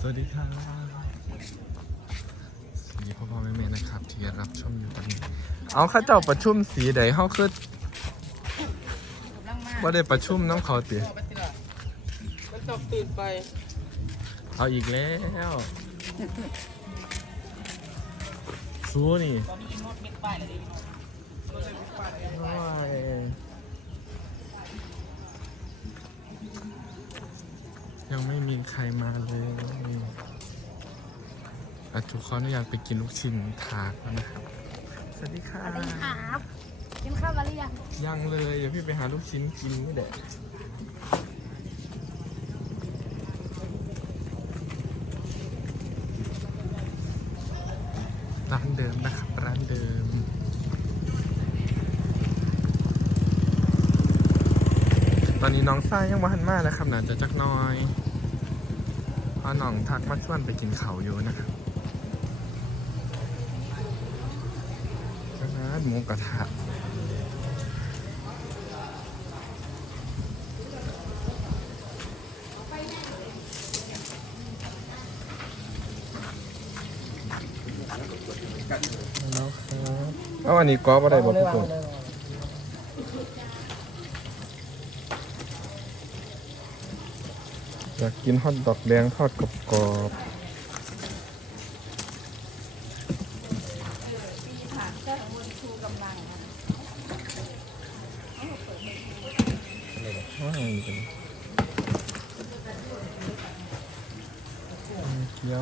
สวัสดีครับสีพ่อพ่อแม่แม่นะครับ ที่รับชมอยู่ตอนนี้ เอาเข้าเจ้าประชุมสีใดเขาคือว่าได้ประชุมน้ำเขาตีบอกไปสิล่ะมันตกตื่นไป เอาอีกแล้วสู้นี่ตอนนี้โน้ตเม็ดป้ายเลยดิโน้ตเม็ดป้ายเลย โอ้ ยยังไม่มีใครมาเลยอะทุกคนอยากไปกินลูกชิ้นถาดแล้วนะครับ สวัสดีค่ะสวัสดีครับกินข้าวมาหรือยังยังเลยเดี๋ยวพี่ไปหาลูกชิ้นกินไม่ได้ร้านเดิมนะครับร้านเดิม ตอนนี้น้องฝ้ายยังว่าหันมานะครับน่าจะจักหน้อยเพราะน้องทักมาชวนไปกินเขาวอยู่นะครับร้านหมูกระทะแล้วครับเอาอันนี้กรอบอะไรบอกทุกคน อยากกินฮอทดอกแดงทอดกรอบๆว้าวนี่เป็นมีเกี๊ย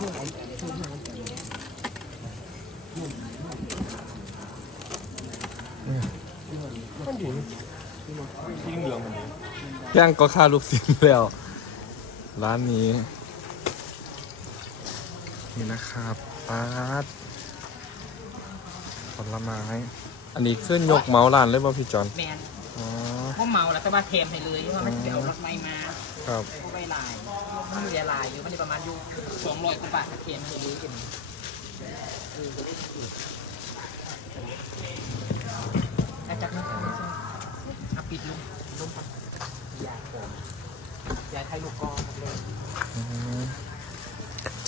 วด้วยย่างก็ค่าลูกศิษย์แล้ว ร้านนี้ นี่นะครับปาดผลไม้ อันนี้ขึ้นยกเมาส์ร้านเลยป่ะพี่จอนแมนอ๋อ เพราะเมาแล้วแต่ว่าเทมให้เลยเพราะว่ามันจะเอารถไม่มา ครับเพราะใบลายมันมีลายอยู่มันจะประมาณอยู่สองร้อยกว่าบาทเทมให้เลยกันเออจะได้ถูกอาจารย์ไม่ใช่ไม่ใช่อะปิดลุงลุงปักยายผมยายไทยลูกกองเลยอืม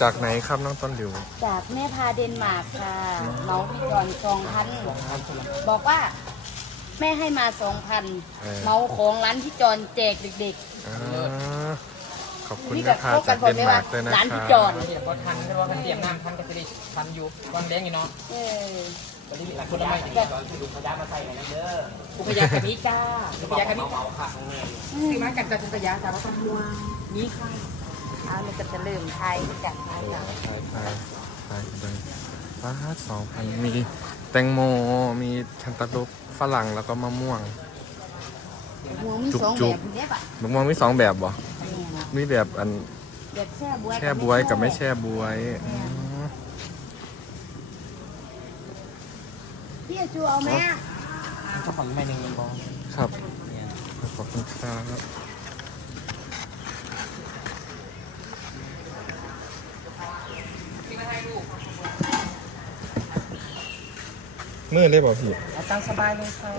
จากไหนครับน้องต้นหลิว จากแม่พาเดนมาร์กค่ะเมาพี่จอนสองพันบอกว่าแม่ให้มาสองพันเออเมาของร้านพี่จอนแจกเด็กอ่า ขอบๆคุณนี่นะกับคะเข้ากัจานกพเดอนไหมมาว่าร์กเลยนะร้านคพี่รับจอนเดี๋ยวพอทันเพราะว่ามันเตรียมน้ำทันก็จะได้ทันอยู่วางแดงอยู่เนาะเออวันนี้มีหลักคนละไม่ดีตอนที่ดูพยามาใส่กันเด้ออุปยาคันนี้จ้าอุปยาคันนี้เมาค่ะซื้อมากันจะอุปยาแต่ว่าต้องมัวนี่ค่ะเอาเลยก็จะเริ่มไทยจากไทยแล้วใช่ใช่ใช่เลยป้าสองพันมีแตงโมมีแคนตาลูปฝรั่งแล้วก็มะม่วงหัวมีสองจุแบบบเนี้ยป่ะมะม่วงมีสองแบบบ่นี่นะ มีแบบอันแบบแช่บวยแช่บวยกับไม่แช่บวยอ๋อพี่จูเอาไหมอะเจ้าของไม่หนึ่งบอลครับขอบคุณครับมือเลยบ่พี่ เอาตามสบายเลยค่ะ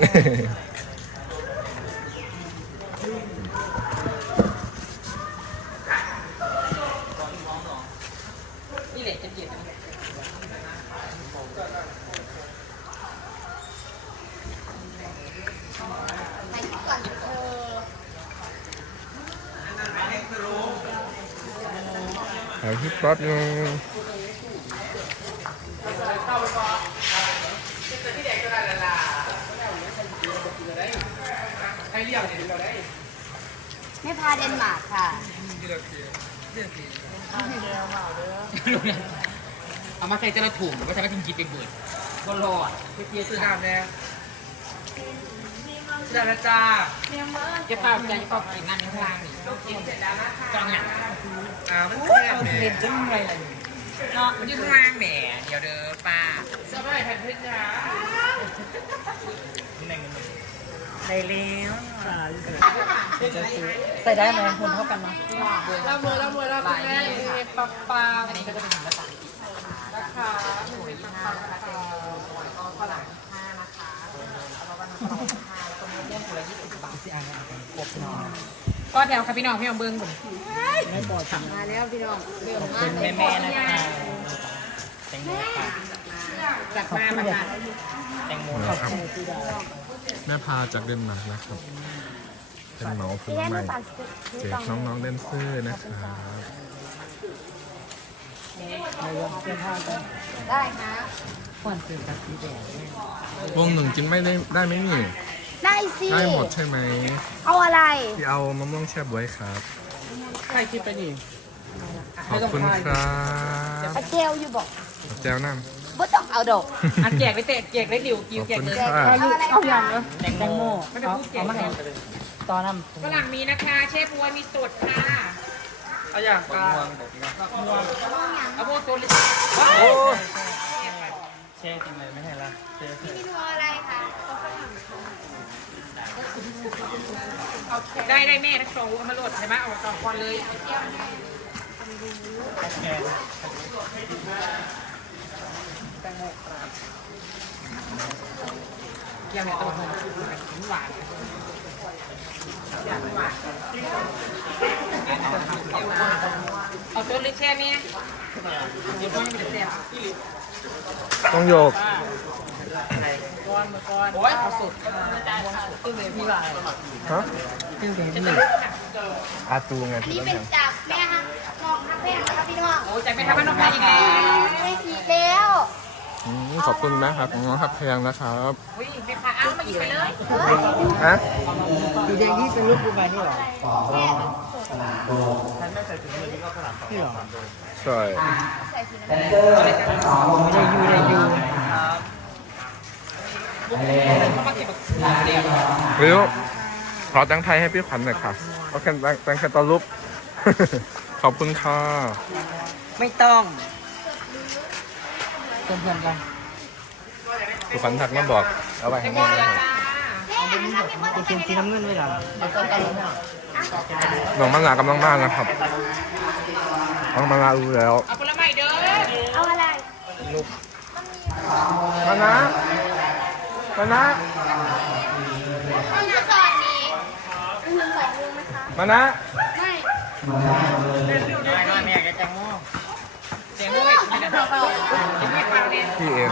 นี่แหละจะเกียด ไปก่อนเออ หาพี่ ป๊อปนึงไม่พาเดนมาร์กค่ะเอามาใส่แต่ละถุงไม่ใช่ว่าถุงกินไปเบิดก็รอดเพื่อซื้อน้ำแน่ซื้อน้ำแล้ว จ้าเจะเปล่าใจจะเปล่ากินน้ำในข้างล่างนี่กินเสร็จแล้วนะจองอย่างอ่ามันแค่แหมเล่นจังไรล่ะเนาะมันอยู่ข้างล่างแหมเดี๋ยวเด้อป้าสบายแผ่นเพชรจ้าได้แล้วใส่ได้ไหมคนเท่ากันนะละเมอละเมอละเมอแม่ปังปังอันนี้ก็จะเป็นหน้าตาราคาหนึ่งยี่ห้าราค ก็แถวค่ะพี่น้องพี่น้องเบิ้งผมมาแล้วพี่น้องเดี๋ยวมาแม่แม่นะคะแตงโมค่ะจากมาประกาศแตงโมนะครับแม่พาจากเดนมาร์กนะครับเป็นหมอผลพี่แค่ไม้เจกน้องๆเดนเซอร์นะครับได้นะวงหนึ่งกินไม่ได้ได้ไหมนี่ ได้สิได้หมดใช่ไหมเอาอะไรที่เอามะม่วงแช่บวยครับใครคิดไปนี่ขอบคุณครับเอาเจลอยู่บอกแจ้วน้บ่ต้องเอาดอกอันแจกไปเตะแจกได้ดิวำกิขวอบแจกคุณเลยค่ะเอาอย่างเนอะแตงโมไม่ได้พูดแจกเลยตอนนั้นฝรั่งมีนะคะเชฟบัวมีสดค่ะเอาอย่างปลาเอาพวกสดเลยโอ้เช่จริงเลยไม่ให้ละเช่พี่ดูอะไรคะ ได้ได้แม่ทั้งสองเอามาโหลดใช่ไหมเอาสองคนเลยยังไงตัวหอมหวานหวานเอาตัวเล็กแช่ไหมต้องโยก ก้อนมาก้อนโอ้ยเอาสุดตึ้งเลยพี่ว่าฮะตึ้งถึงที่หนึ่งอาตูไงอันพี่นี้ต้นเป็นยังจากแม่ฮักน้องฮักแพงนะคะพี่น้องโอ้ยใจไม่ทำให้น้องพายอีกแล้วไม่ผิดแล้วอืมขอบคุณนะครับน้องฮักแพงนะครับอุ้ยไม่พาเอามาหยิบไปเลยฮะสีแดงที่เป็นรูปกูไปนี่หรอใช่ไม่ได้ยูได้ยูเขามาเก็บแบบเดีย วริ้วขอตั้งไทยให้พี่ขวัญหน่อยค่ะโอเคตั้งตั้งแค่ตอนรูป ขอบคุณค่ะไม่ต้องเพื่อนเพื่อนกันพี่ขวัญทักมาบอกเอาไว้ให้แม่นะจ้าคุณกินสีน้ำเงินไว้หรอน้องมังงากำลังมากนะครับน้องมังงารู้แล้วเอาผลไม้เด้อเอาอะไรมานะ มานะมันจะสอนนี้หนึ่งสองวงไหมคะ มานะไม่ไม่ไม่แม่จะแตงโมเสียงด้วยไม่ได้ไม่ฟังเลยพี่เอง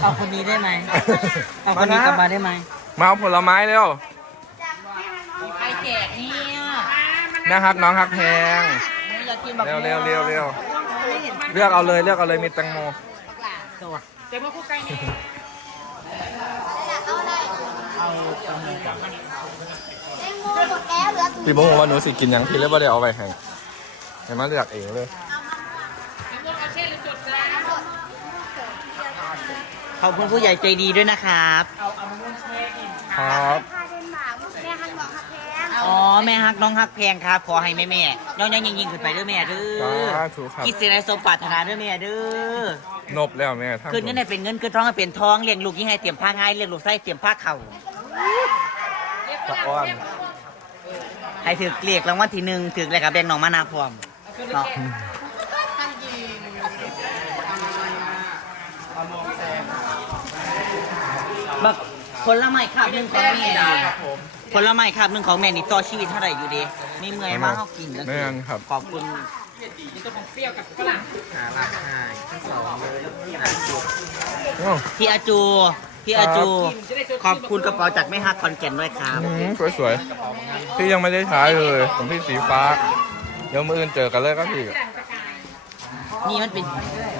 เอาคนนี้ได้ไหมเอาคนนี้กลับมาได้ไหมมาเอาผลไม้เร็วจากแม่ฮักน้องใครแจกเนี่ยแม่ฮักน้องฮักแพงอยากกินแบบเร็วเร็วเร็วเร็วเลือกเอาเลยเลือกเอาเลยมีแตงโมตัวเดี๋ยวมาคู่ไก่เนี่ย เอาอะไร เอา แตงโมหมดแล้วเหลือถุงพี่โมบอกว่าหนูสิกินหยังพี่เลยว่าได้เอาไปให้ให้มเลือกเองเลยเอาเช่นหรือสดจ้าขอบคุณผู้ใหญ่ใจดีด้วยนะครับเอาอามะม่วงแช่อิ่มครับ พาเดนมาร์กแม่ฮักน้องฮักแพงอ๋อ แม่ฮักน้องฮักแพงครับ ขอให้แม่แม่ย่องย่งยิงยิงขึ้นไปเด้อแม่เด้อสาธุครับ คิดสิ่งใดสมปรารถนาเด้อแม่เด้อนบแล้วแม่ท่านคืนเงินให้เป็นเงินคืนท้องให้เป็นท้องเลี้ยงลูกยิ่งให้เตรียมผ้าง่ายเลี้ยงลูกไส้เตรียมผ้าเข่า ตะอ้อนให้ถือเรียกรางวัลที่หนึ่งถือแล้วกับแบงค์น้องมานาพร้อมเนาะบักผลไม้คาบหนึ่งของแม่นี่ผลไม้คาบหนึ่งของแม่นี่ต่อชีวิตเท่าไหร่อยู่ดีมีเมื่อยมากเขากินแล้วแม่นครับขอบคุณมีตัวของเปรี้ยวกับฝรั่งอ้าวพี่อาจู พี่อาจู ขอบคุณกระเป๋าจากแม่ฮักคอนแก่นด้วยครับอืมสวยๆ พี่ยังไม่ได้ใช้เลยผมพี่สีฟ้า เดี๋ยวมืออื่นเจอกันเลยครับพี่นี่มันเป็น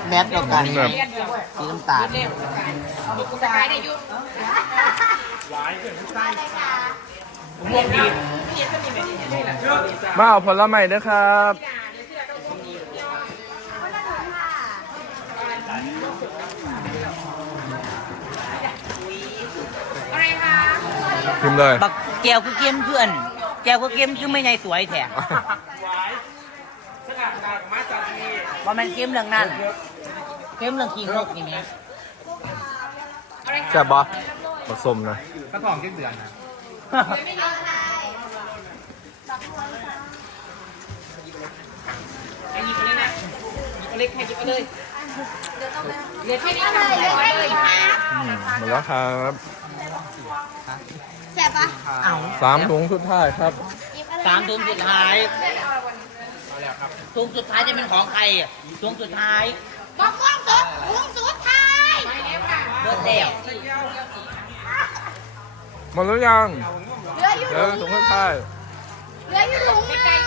แมสเดียวกันแบบสีน้ำตาลเร็วดูกูจะขายได้ยุ่งอะไรคะม่วงดีเย็นก็มีแบบนี้ให้แหละมาเอาผลไม้ด้วยครับ คนละถุงค่ะ อะไรคะ พิมพ์เลย บักแก้วคือเกมเพื่อนแก้วคือเกมคือไม่ใหญ่สวยแท้ว่ามันเกมเรื่องนั้นเกมเรื่องขี้งกนี่แหมอะไรแซ่บบ่ผสมนะกระป๋องเดือนนะเอาอะไรหยิบไปเลยนะหยิบไปเลยใครหยิบไปเลยเหลือแค่นี้เอาค่ะเลยเลยให้เลยค่ะอืมหมดแล้วครับ แซ่บปะเอาสามถุงสุดท้ายครับหยิบอะไรสามถุงสุดท้ายเอาแล้วครับถุงสุดท้ายจะเป็นของใครอะถุงสุดท้ายบอกม่วงสดถุงสุดท้ายเบิดแล้วหมดหรือยังเหลืออยู่เดี๋ยวถุงสุดท้ายเหลืออยู่ถุงนึง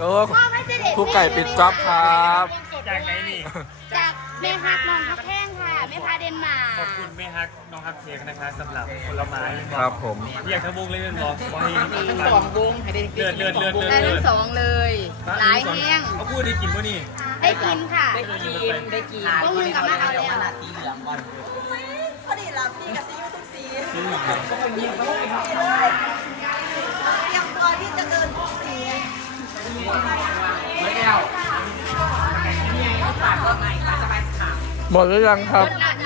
เออมอบให้เสด็จครูไก่ปิดจ๊อบครับ จากไหนนี่จาก แม่ฮักน้องฮักแห้งค่ะแม่พาเดนมาร์กขอบคุณแม่ฮักน้องฮักเค้กนะคะสำหรับผลไม้ครับผมอยากทั้งวงเลยเป็นบอกบอกให้สองวงให้ได้เลือดเลือดเลือดเลือดได้เลืทั้องดสองเลยหลายแห้งเขาพูดได้กินป่ะนี่ได้กินค่ะได้กินได้กินพวกมึงกลับมาเอาแล้วขนาดสีเหลืองก่อนพอดีละพี่กับซีอิ๊วทุกสีเตรียมตัวที่จะเดิน หมดหรือยังครับ หมดล้ว